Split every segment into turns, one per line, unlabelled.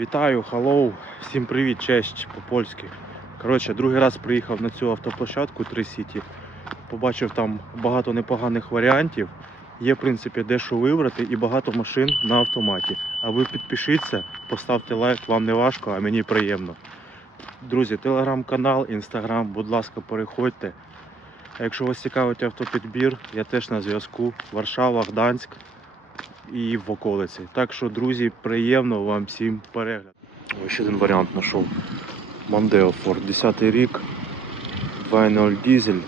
Вітаю, халоу, всім привіт, честь по-польськи. Коротше, другий раз приїхав на цю автоплощадку 3 City. Побачив там багато непоганих варіантів. Є, в принципі, де вибрати і багато машин на автоматі. А ви підпишіться, поставте лайк, вам не важко, а мені приємно. Друзі, телеграм-канал, інстаграм, будь ласка, переходьте. А якщо вас цікавить автопідбір, я теж на зв'язку. Варшава, Гданськ і в околиці. Так що, друзі, приємно вам всім перегляд. Ось ще один варіант знайшов. Mondeo Ford, 10 рік, 2.0 дизель,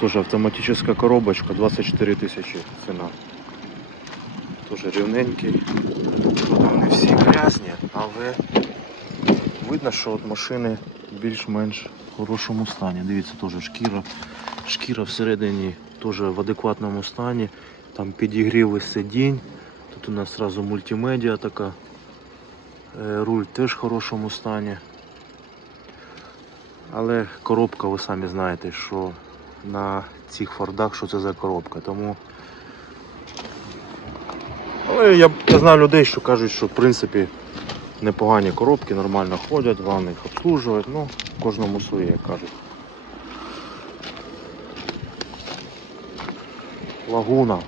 теж автоматична коробочка, 24 тисячі ціна. Теж рівненький. Вони всі грязні, але видно, що от машини більш-менш в хорошому стані. Дивіться, теж шкіра. Шкіра всередині теж в адекватному стані. Там підігріви сидінь. Тут у нас сразу мультимедіа така. Е, Руль теж в хорошому стані. Але коробка, ви самі знаєте, що на цих фордах що це за коробка. Тому. Але я, я знаю людей, що кажуть, що в принципі непогані коробки, нормально ходять, головне їх обслужувати. Ну, кожному своє, як кажуть. Лагуна.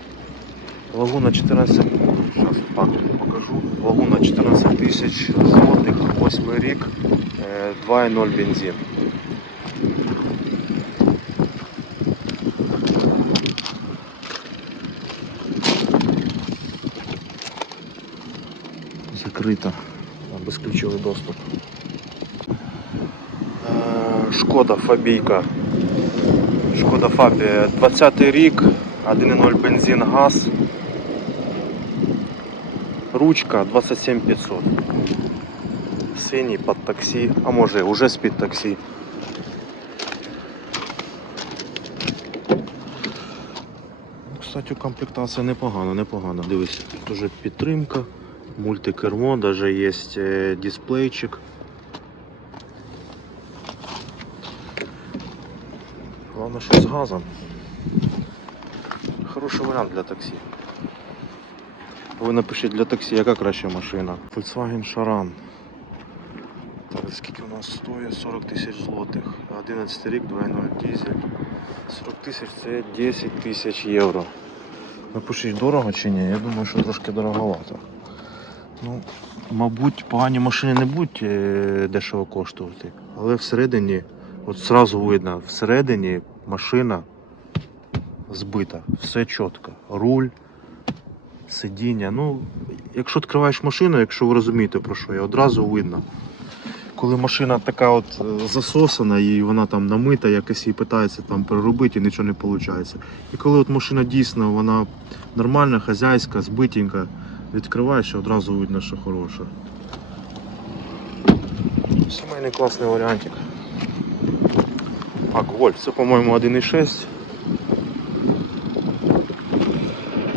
Лагуна 14. Сейчас так покажу. Лагуна 14 тисяч злотих, 8 рік, е, 2.0 бензин. Закрита. Безключовий доступ. Е, Шкода Фабійка. Шкода Фабія 20 рік, 1.0 бензин газ. Ручка 27500. Синій під таксі, а може вже з-під таксі. Ну, Кстати, комплектація непогана, непогана. Дивись, тут уже підтримка, мультикермо, даже є е, дисплейчик. Главное, що з газом. Хороший варіант для таксі. Ви напишіть для таксі, яка краща машина. Volkswagen Charan. Скільки у нас стоїть? 40 тисяч злотих. 11 рік, 2.0 дизель. 40 тисяч це 10 тисяч євро. Напишіть дорого чи ні? Я думаю, що трошки дороговато. Ну, мабуть, погані машини не будуть е, дешево коштувати, але всередині, от зразу видно, всередині машина збита, все чітко. Руль, сидіння. Ну, якщо відкриваєш машину, якщо ви розумієте про що я, одразу видно. Коли машина така от е, засосана і вона там намита, якось її питається там переробити і нічого не виходить. І коли от машина дійсно вона нормальна, хазяйська, збитенька, відкриваєш і одразу видно, що хороша. Сімейний класний варіантик. Так, це, по-моєму, 1.6.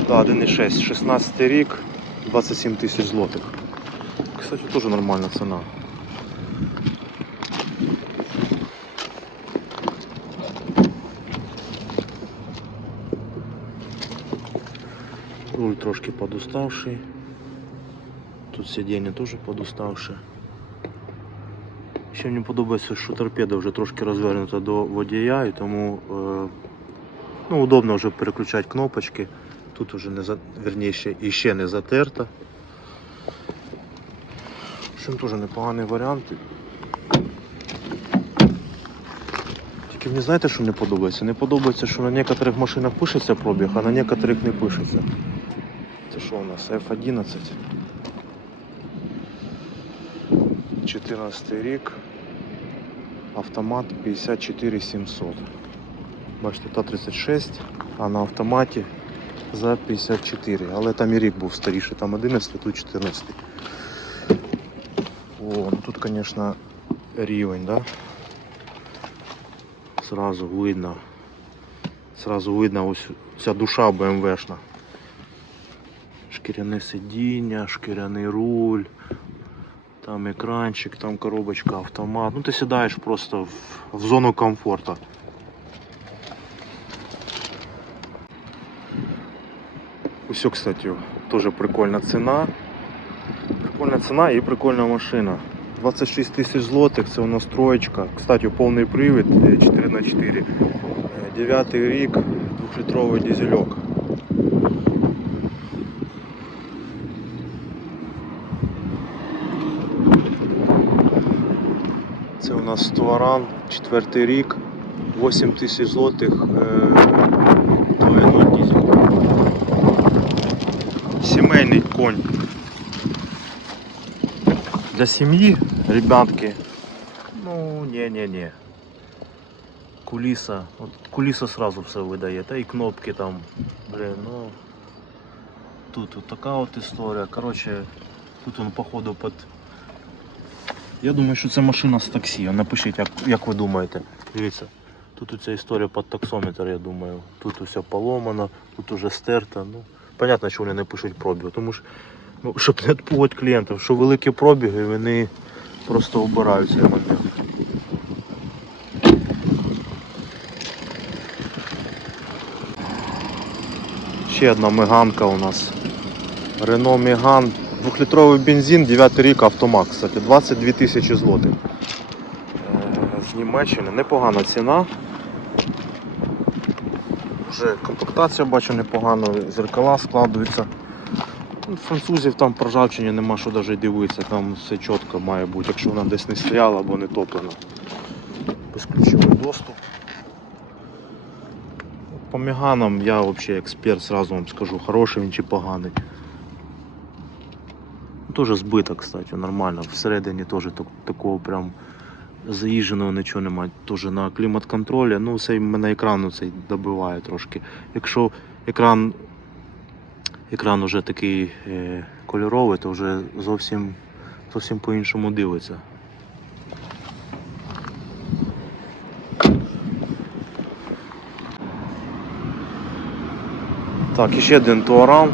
Да, 1.6, 16 рік, 27 тисяч злотих. Кстати, теж нормальна ціна. Руль трошки подуставший. Тут сидіння теж подуставше. Ще мені подобається, що торпеда вже трошки розвернута до водія, і тому е, ну, удобно вже переключати кнопочки. Тут уже не за... верніше, іще не затерта. В общем, теж непоганий варіант. Тільки мені знаєте, що не подобається? Не подобається, що на некоторих машинах пишеться пробіг, а на некоторих не пишеться. Це що у нас? F11. 14 рік. Автомат 54700. Бачите, та 36, а на автоматі за 54. Але там і рік був старіший, там 11, тут 14. О, ну тут, звісно, рівень, да? Сразу видно. Сразу видно ось ця душа БМВшна. Шкіряне сидіння, шкіряний руль, там екранчик, там коробочка, автомат. Ну ти сідаєш просто в, в зону комфорту. Ось, кстати, теж прикольна ціна. Прикольна ціна і прикольна машина. 26 тисяч злотих, це у нас троєчка. Кстати, повний привід 4х4. 9 рік, 2-літровий дизельок. Це у нас Туаран, 4 рік, 8 тисяч злотих, 2.0 дизель. Сімейний конь. Для сім'ї, ребятки, ну, не-не-не. Куліса. От куліса сразу все видає. Та і кнопки там. Блин, ну. Тут от така от історія. Короче, тут он походу під. Я думаю, що це машина з таксі. Напишіть, як, як ви думаєте. Дивіться. Тут оця історія під таксометр, я думаю. Тут усе поломано, тут уже стерто. Ну, понятно, що вони не пишуть пробіг, тому що ну, щоб не відпугати клієнтів, що великі пробіги, вони просто обирають цей. Ще одна меганка у нас. Renault Megane. Двохлітровий бензин, 9 рік автомат, кстати, 22 тисячі злотих. Е, З Німеччини. Непогана ціна. Вже комплектація бачу непогано, зеркала складуються. Ну, Французів там по ржавчині нема що навіть дивитися, там все чітко має бути, якщо вона десь не стояла або не топлена. Безключовий доступ. По меганам я взагалі експерт, сразу вам скажу, хороший він чи поганий. Ну, Тоже збиток, кстати, нормально. Всередині теж такого прям заїждженого нічого немає. Теж на клімат-контролі. Ну, це мене екран цей добиває трошки. Якщо екран, екран вже такий е, кольоровий, то вже зовсім, зовсім по-іншому дивиться. Так, ще один Туаран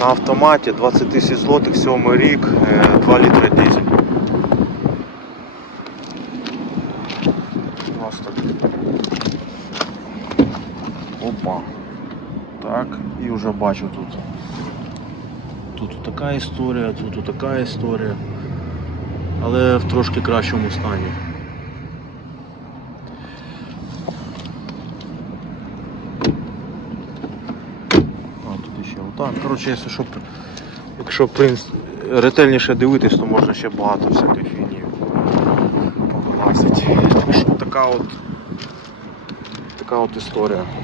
на автоматі 20 тисяч злотих, 7 рік, е, 2 літри дизель. У нас так. Опа. Так, і вже бачу тут. Тут така історія, тут така історія. Але в трошки кращому стані. А, тут ще отак. Коротше, якщо що, якщо ретельніше дивитись, то можна ще багато всякої фігні повилазити. Така от така от історія.